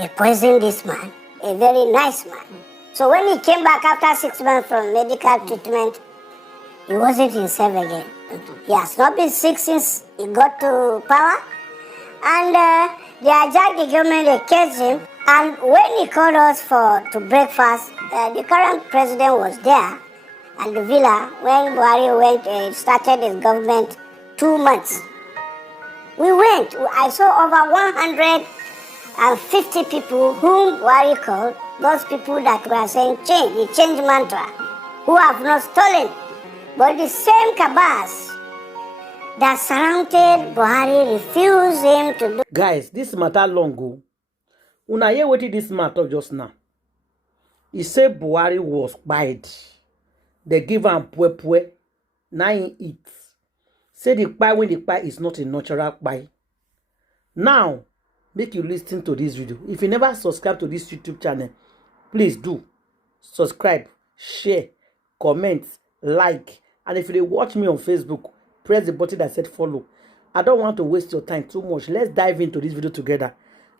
they poisoned this man, a very nice man. So when he came back after 6 months from medical treatment, he wasn't himself again. He has not been sick since he got to power. And they hijacked the government, they caged him. And when he called us to breakfast, the current president was there at the villa when Buhari started his government 2 months. We went. I saw over 150 people whom Buhari called, those people that were saying change, the change mantra, who have not stolen. But the same cabals that surrounded Buhari refused him to do. Guys, this matter long ago. Una hear what this matter just now. He said Buhari was bad. They give him pwe. Now he eats. Say the pie when the pie is not a natural pie. Now, make you listen to this video. If you never subscribe to this YouTube channel, please do. Subscribe, share, comment, like. And if you watch me on Facebook, press the button that said follow. I don't want to waste your time too much. Let's dive into this video together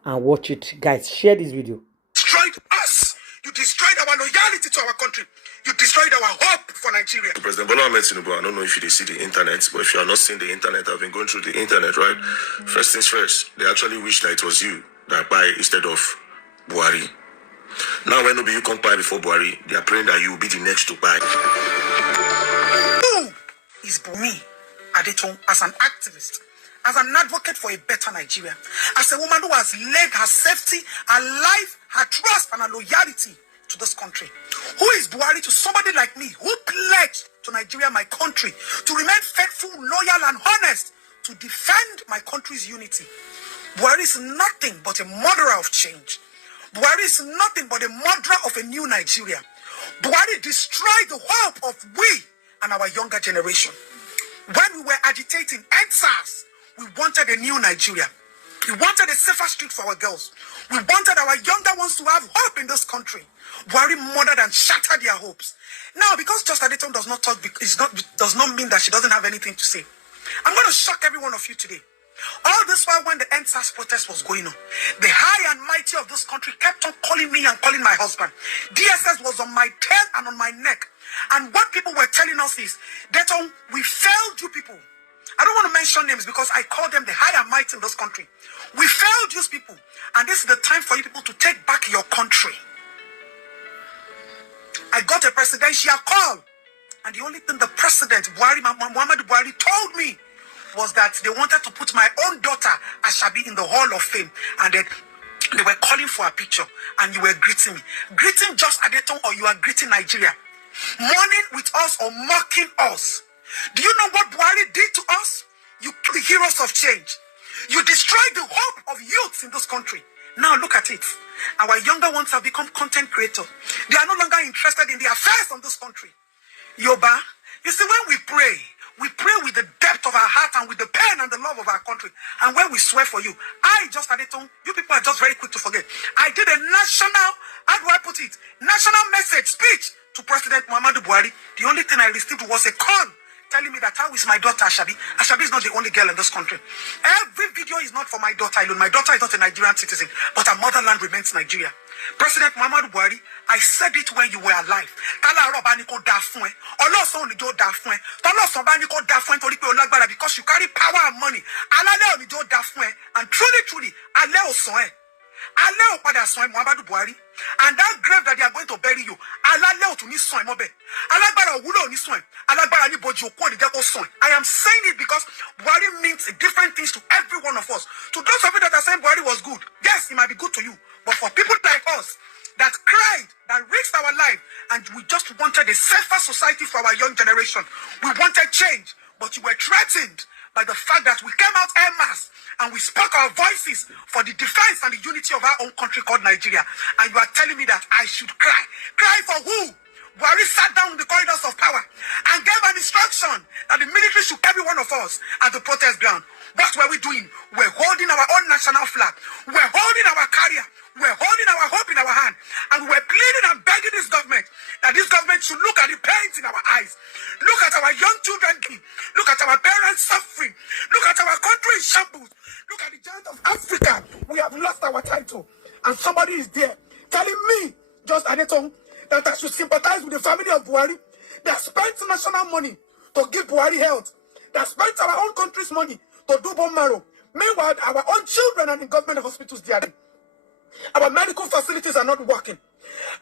and watch it. Guys, share this video. Destroyed us. You destroyed our loyalty to our country. You destroyed our hope for Nigeria. President Bola Ahmed Tinubu, I don't know if you see the internet, but if you are not seeing the internet, I've been going through the internet, right? First things first, they actually wish that it was you that buy instead of Buhari. Now when you come buy before Buhari, they are praying that you will be the next to buy. Who is Bumi Adeton as an activist, as an advocate for a better Nigeria, as a woman who has laid her safety, her life, her trust, and her loyalty to this country? Who is Buhari to somebody like me who pledged to Nigeria, my country, to remain faithful, loyal, and honest, to defend my country's unity? Buhari is nothing but a murderer of change. Buhari is nothing but a murderer of a new Nigeria. Buhari destroyed the hope of we and our younger generation. When we were agitating EndSARS, we wanted a new Nigeria. We wanted a safer street for our girls. We wanted our younger ones to have hope in this country. Buhari murdered and shattered their hopes. Now, because Just Adeton does not talk, does not mean that she doesn't have anything to say. I'm going to shock every one of you today. All this while when the EndSARS protest was going on, the high and mighty of this country kept on calling me and calling my husband. DSS was on my tail and on my neck. And what people were telling us is, Deton, we failed you people. I don't want to mention names because I call them the high and mighty in this country. We failed you people. And this is the time for you people to take back your country. I got a presidential call. And the only thing the president, Muhammadu Buhari, told me was that they wanted to put my own daughter, Ashabi, in the Hall of Fame. And that they were calling for a picture. And you were greeting me. Greeting Just Adeton, or you are greeting Nigeria. Mourning with us or mocking us. Do you know what Buhari did to us? You the heroes of change. You destroyed the hope of youth in this country. Now look at it. Our younger ones have become content creators. They are no longer interested in the affairs of this country. Yoba, you see, when we pray with the depth of our heart and with the pain and the love of our country. And when we swear for you, Just Adeton, you people are just very quick to forget. I did a national, how do I put it, national message speech to President Muhammadu Buhari. The only thing I received was a call telling me that how is my daughter Ashabi? Ashabi is not the only girl in this country. Every video is not for my daughter alone. My daughter is not a Nigerian citizen, but her motherland remains Nigeria. President Muhammadu Buhari, I said it when you were alive. Because you carry power and money. And truly, Muhammadu Buhari, and that grave that they are going to bury you, I am saying it because Buhari means different things to every one of us. To those of you that are saying Buhari was good, yes, it might be good to you. But for people like us that cried, that risked our life, and we just wanted a safer society for our young generation, we wanted change, but you were threatened by the fact that we came out en masse and we spoke our voices for the defense and the unity of our own country called Nigeria. And you are telling me that I should cry. Cry for who? Buhari sat down in the corridors of power and gave an instruction that the military should carry one of us at the protest ground. What were we doing? We're holding our own national flag. We're holding our carrier. We're holding our hope in our hand. And we're pleading and begging this government that this government should look at the pains in our eyes. Look at our young children. Look at our parents suffering. Look at our country in shambles. Look at the giant of Africa. We have lost our title. and somebody is there telling me, just Adetong, that I should sympathize with the family of Buhari that spent national money to give Buhari health, that spent our own country's money to do bone marrow. Meanwhile, our own children are in government hospitals, they are there. Our medical facilities are not working.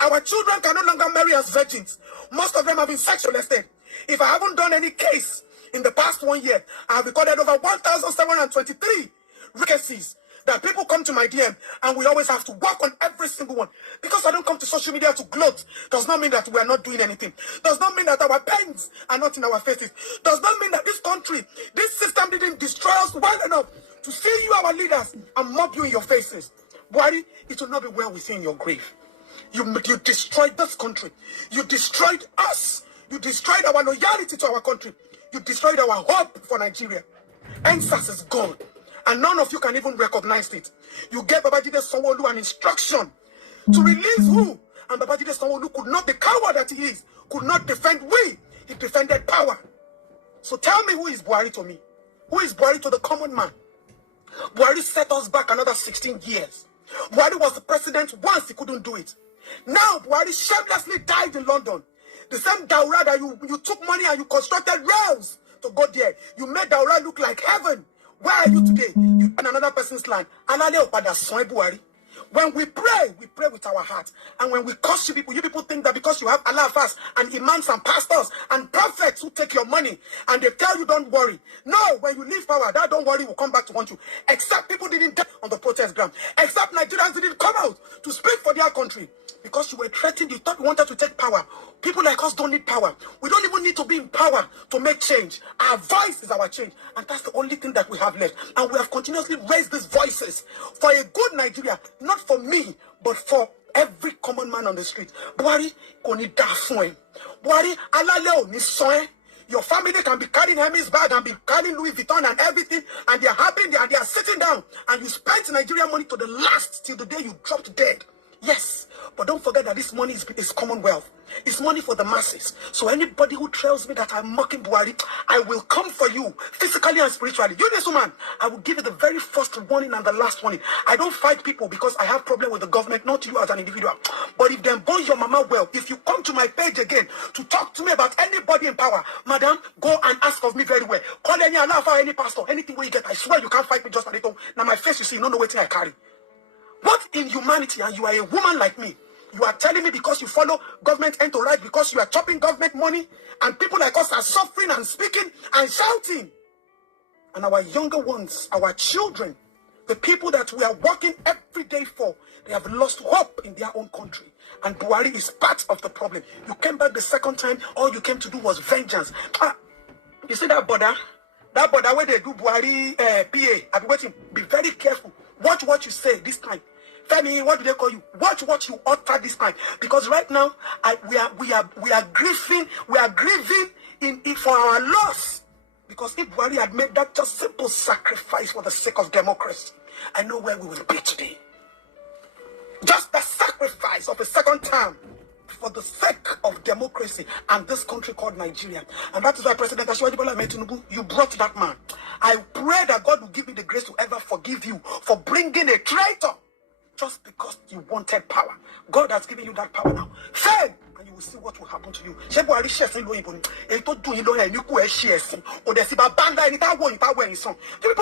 Our children can no longer marry as virgins. Most of them have been sexual molested. If I haven't done any case in the past 1 year, I have recorded over 1,723 cases that people come to my DM, and we always have to work on every single one. Because I don't come to social media to gloat does not mean that we are not doing anything. Does not mean that our pains are not in our faces. Does not mean that this country, this system didn't destroy us well enough to see you, our leaders, and mob you in your faces. Buhari, it will not be well within your grave. You destroyed this country. You destroyed us. You destroyed our loyalty to our country. You destroyed our hope for Nigeria. NSAS is gone. And none of you can even recognize it. You gave Babajide Sanwo-Olu an instruction to release who? And Babajide Sanwo-Olu could not, the coward that he is, could not defend we. He defended power. So tell me, who is Buhari to me? Who is Buhari to the common man? Buhari set us back another 16 years. Buhari was the president once, he couldn't do it. Now Buhari shamelessly died in London. The same Daura that you took money and you constructed rails to go there. You made Daura look like heaven. Where are you today? You in another person's land. When we pray with our heart. And when we curse you people think that because you have Allah fast and imams and pastors and prophets who take your money and they tell you don't worry. No, when you leave power, that don't worry will come back to haunt you. Except people didn't die on the protest ground. Except Nigerians didn't come out to speak for their country. Because you were threatened, you thought you wanted to take power. People like us don't need power. We don't even need to be in power to make change. Our voice is our change. And that's the only thing that we have left. And we have continuously raised these voices for a good Nigeria. Not for me, but for every common man on the street. Buhari, koni da fún ẹ. Buhari, alale ò ní sán ẹ. Your family can be carrying Hermes bag and be carrying Louis Vuitton and everything, and they are happy and they are sitting down. And you spent Nigerian money to the last till the day you dropped dead. Yes, but don't forget that this money is commonwealth. It's money for the masses. So anybody who tells me that I'm mocking Buhari, I will come for you physically and spiritually. You, this woman, I will give you the very first warning and the last warning. I don't fight people because I have problem with the government, not you as an individual. But if they burn your mama well, if you come to my page again to talk to me about anybody in power, madam, go and ask of me very well. Call any Allah or any pastor, anything where you get. I swear you can't fight me just a little. Now my face, you see, you don't know what I carry. What in humanity, and you are a woman like me, you are telling me because you follow government end to right, because you are chopping government money, and people like us are suffering and speaking and shouting. And our younger ones, our children, the people that we are working every day for, they have lost hope in their own country. And Buhari is part of the problem. You came back the second time, all you came to do was vengeance. You see that border where they do Buhari PA, I've been waiting. Be very careful. Watch what you say this time. Femi, what do they call you? Watch what you utter this time. Because right now, we are grieving for our loss. Because if Buhari had made that just simple sacrifice for the sake of democracy, I know where we will be today. Just the sacrifice of a second term for the sake of democracy and this country called Nigeria. And that is why President Tinubu, you brought that man. I pray that God will give me the grace to ever forgive you for bringing a traitor just because you wanted power. God has given you that power now. Fail, and you will see what will happen to you. People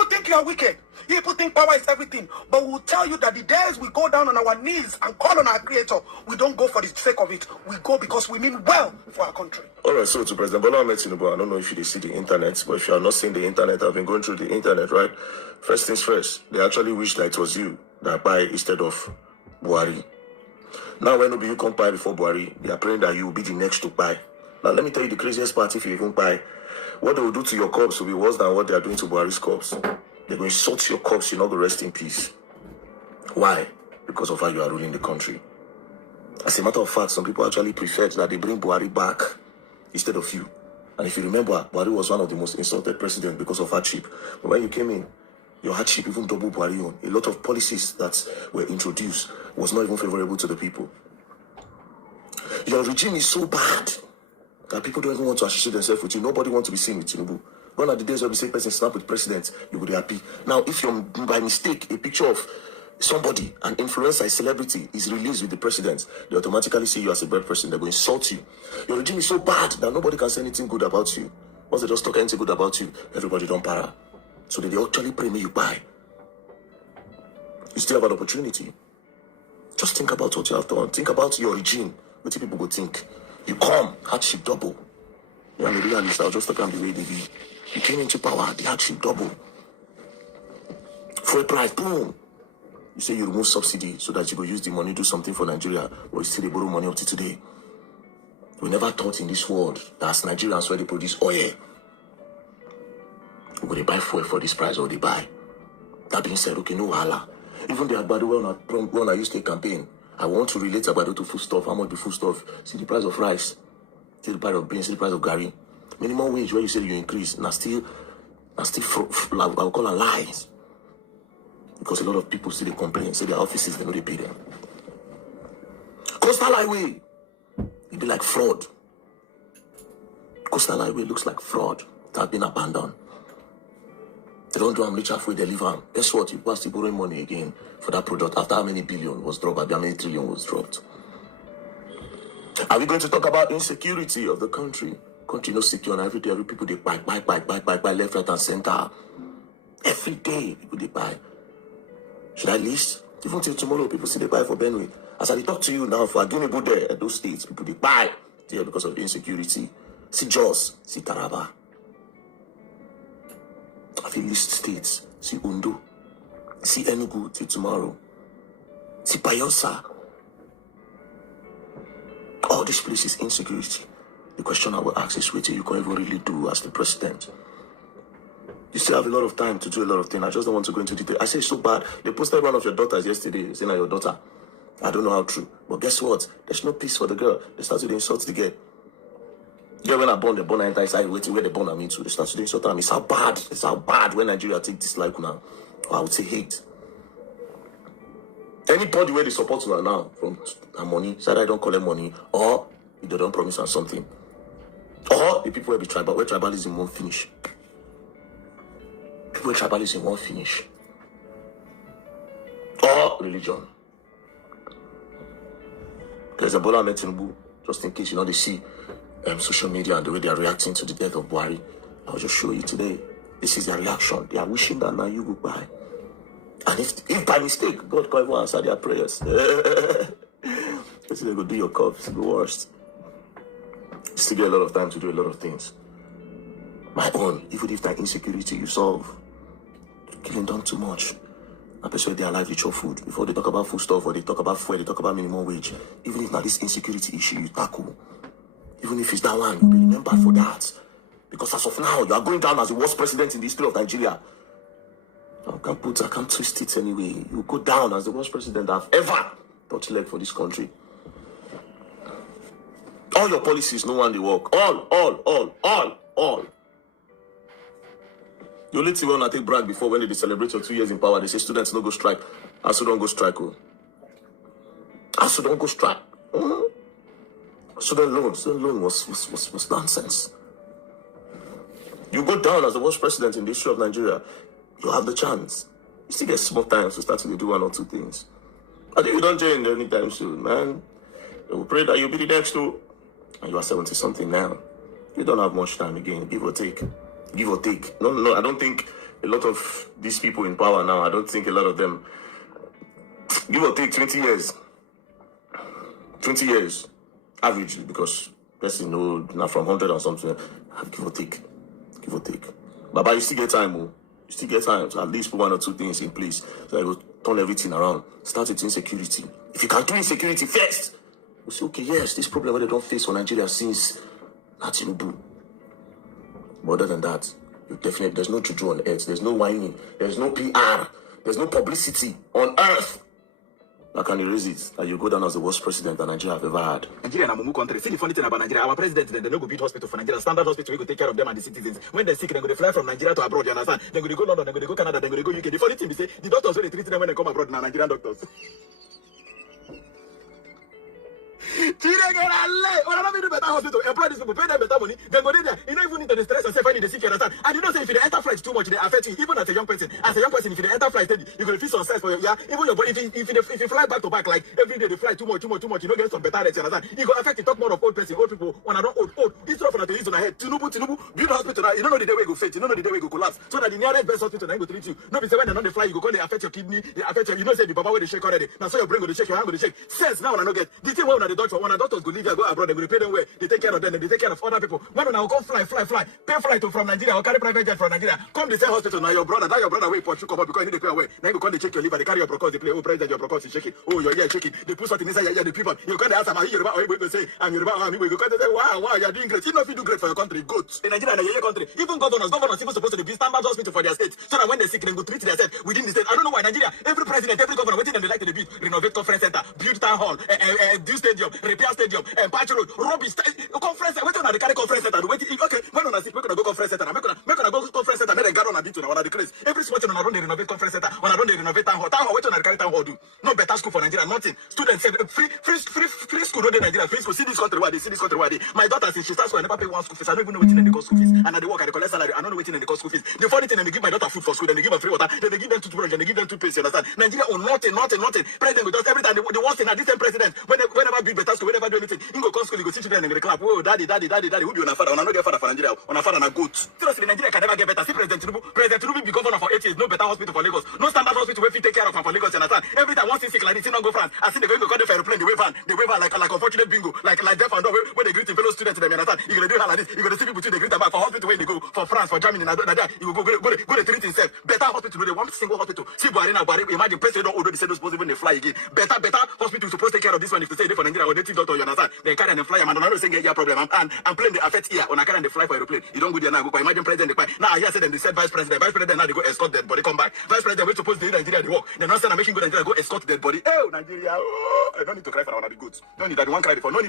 think you are wicked. People think power is everything. But we will tell you that the days we go down on our knees and call on our Creator, we don't go for the sake of it. We go because we mean well for our country. All right, so to President Bola Ahmed Tinubu, I don't know if you see the internet, but if you are not seeing the internet, I've been going through the internet, right? First things first, they actually wish that it was you that buy instead of Buhari. Now, when you come buy before Buhari, they are praying that you will be the next to buy. Now, let me tell you the craziest part, if you even buy, what they will do to your corpse will be worse than what they are doing to Buhari's corpse. They're going to insult your corpse, you're not going to rest in peace. Why? Because of how you are ruling the country. As a matter of fact, some people actually prefer that they bring Buhari back instead of you. And if you remember, Buhari was one of the most insulted presidents because of hardship. But when you came in, your hardship even doubled Buhari on. A lot of policies that were introduced was not even favorable to the people. Your regime is so bad that people don't even want to associate themselves with you. Nobody wants to be seen with Tinubu. One of the days where we say person snap with president, you would be happy. Now, if you're by mistake a picture of somebody, an influencer, a celebrity, is released with the president, they automatically see you as a bad person. They're going to insult you. Your regime is so bad that nobody can say anything good about you. Once they just talk anything good about you, everybody don't para. So they actually pray me you buy. You still have an opportunity. Just think about what you have done. Think about your regime. What do people go think? You come, hardship double. Yeah, I'm a realist. I'll just talk about the way they be. You came into power, the hardship double. Fuel price, boom. You say you remove subsidy so that you go use the money, do something for Nigeria, but you still they borrow money up to today. We never thought in this world that as Nigerians where they produce oil, we they buy fuel for this price or they buy. That being said, okay, no wahala. Even the Agbado when I used to campaign, I want to relate Agbado to food stuff. How much the food stuff? See the price of rice, see the price of beans, see the price of gari. Minimum wage where you say you increase, now still I'll call a lies. Because a lot of people still they complain, say their offices, they know they pay them. Coastal Highway, it be like fraud. Coastal Highway looks like fraud that has been abandoned. They don't do them reach halfway, they leave them. Guess what? You pass the borrowing money again for that product after how many billion was dropped, how many trillion was dropped. Are we going to talk about insecurity of the country? Country no secure, and every day, every people they buy left, right, and center. Every day, people they buy. Should I list? Even till tomorrow, people see they buy for Benue. As I talk to you now, for Aguinibu there at those states, people they buy there because of insecurity. See Jos, see Taraba. I feel list states. See Undo, see Enugu till tomorrow. See Payosa. All these places, insecurity. The question I will ask is, what you can even really do as the president? You still have a lot of time to do a lot of things. I just don't want to go into detail. I say it's so bad. They posted one of your daughters yesterday, saying that your daughter. I don't know how true. But guess what? There's no peace for the girl. They started to insult the girl. Yeah, when I born, they born her inside waiting where they born me too. They started to insult her. It's how bad when Nigeria take this like now. Or I would say hate. Anybody where they support her now from her money, said I don't collect money, or if they don't promise her something. Or the people will be tribal, where tribalism won't finish. People with tribalism won't finish. Or religion. There's a Bola Tinubu, just in case you know they see social media and the way they are reacting to the death of Buhari. I'll just show you today. This is their reaction. They are wishing that now you go by. And if by mistake, God can even answer their prayers. They go do your cup, it's the worst. You still get a lot of time to do a lot of things. My own, even if that insecurity you solve, killing them too much. I persuade they are alive with your food. Before they talk about food stuff or they talk about fuel, they talk about minimum wage. Even if not this insecurity issue you tackle, even if it's that one, you'll be remembered for that. Because as of now, you are going down as the worst president in the history of Nigeria. I can't twist it anyway. You go down as the worst president I've ever touched leg for this country. All your policies, no one they work. All. The only thing when I take brag before when they celebrate your 2 years in power, they say students no go strike. Also don't go strike. Also don't go strike. Student loan was nonsense. You go down as the worst president in the history of Nigeria, you have the chance. You still get small time to start to do one or two things. I think you don't change anytime soon, man. We pray that you'll be the next too. And you are 70 something now. You don't have much time again, give or take. Give or take. No, I don't think a lot of these people in power now, I don't think a lot of them, give or take 20 years. 20 years, averagely, because person know not from 100 or something, give or take. But you still get time, You still get time to at least put one or two things in place. So I will turn everything around. Start with insecurity. If you can do insecurity first, we say, okay, yes, this problem where they don't face for Nigeria since Tinubu. But other than that, you definitely, there's no juju on earth, there's no whining, there's no PR, there's no publicity on earth that can erase it. That you go down as the worst president that Nigeria have ever had. Nigeria and Mumu country. See the funny thing about Nigeria, our president, they don't go build hospital for Nigeria, standard hospital, we go take care of them and the citizens. When they're sick, they're going to fly from Nigeria to abroad, you understand? They're going to go London, they're going to go Canada, they're going to go UK. The funny thing is, the doctors when they treat them when they come abroad, now Nigerian doctors. When I don't do better hospital, employ these people, pay them better money. Then go there. You don't even need to stress yourself when they sick, you understand? And you don't say if you enter flight too much, they affect you. Even as a young person, if you enter flight, you're gonna feel some stress for your even your body. If you fly back to back, like every day they fly too much, you don't get some better rest, you understand? You go affect you talk more of old people. When I don't old. Instead of to use on a head, Tinubu, build a hospital now. You don't know the day we go faint, you don't know the day we go collapse. So that the nearest best hospital now go treat you. No, be say when they don't fly, you go call they affect your kidney, they affect your, you know say the baba where they shake already. Now so your brain go to shake, your hand go to shake. Sense now when I don't get the thing when the doctor, when the doctors go leave you, go abroad, they go pay them where they take care of them, they take care of other people. When I go fly, pay flight to from Nigeria or carry private jet from Nigeria, come the same hospital now your brother wait for you come up because you need to pay away. Now you go come they check your liver, they carry your broadcast, they play, oh president, your broadcast is shaking, oh your ear shaking, they put something inside your ear, they people, you go there ask them, you go say, I'm Yoruba, you go say, wow, you're doing great. You know if you do great for your country, good. In Nigeria and your country, even governors even supposed to be standard hospital for their state, so that when they sick, they go treat themselves within the state. I don't know why Nigeria, every president, every governor, waiting them they like to build, renovate conference center, build town hall, do stadium, repair stadium, patch road, rubbish, conference center. Waiting on the carry conference center. Okay, when on a sick, we're gonna go conference center. Make gonna go conference center. Make a garden and do to one of the place. Every spot on around the renovate conference center. When I don't renovate town hall. Waiting on the carry town hall do. No better school for Nigeria, nothing. Students say free school no dey Nigeria. Free school. See this country where they. My daughter since she starts school, I never pay one school fees. I don't even know waiting in the cost school fees. And I work, I collect salary. I don't know waiting in the cost school fees. The funny thing, they give my daughter food for school, then they give her free water, then they give them toothbrush, and they give them toothpaste. You understand? Nigeria own nothing. President will just every time the worst thing. This same president, whenever build better school, whenever do anything, he go come school, he go teach children and they clap. Whoa, daddy, who be on a father? On a no get father for Nigeria. On a father and a goat. Seriously, Nigeria can never get better. See President Tinubu be governor for 8 years. No better hospital for Lagos. No standard hospital where we take care of for Lagos. You understand? Every time one sick like this, he not go France. I see they going to call the aeroplane, the wave van like unfortunate bingo, like deaf and dumb. When they greet fellow students, them, you understand? You gonna do like this. You gonna see people too. They greet them back for hospital when they go for France, for Germany, Naija. You go to treat himself. Better hospital. They want single hospital. See Buhari now. Imagine president don't order the same supposed when they fly again. Better hospital supposed to take care of this one if they say they for Nigeria or native doctor. You understand? They carry and fly. I'm not saying get your problem. And plane they affect here. On a carry and they fly for aeroplane. You don't go there now. Go. Imagine president. Now I hear said them they said vice president. Vice president now they go escort dead body come back. Vice president we supposed to do Nigeria they work. They're not saying I'm making good Nigeria go escort dead body. Oh Nigeria. Oh, I don't need to cry for one of the goods. No need that one cry for. No need.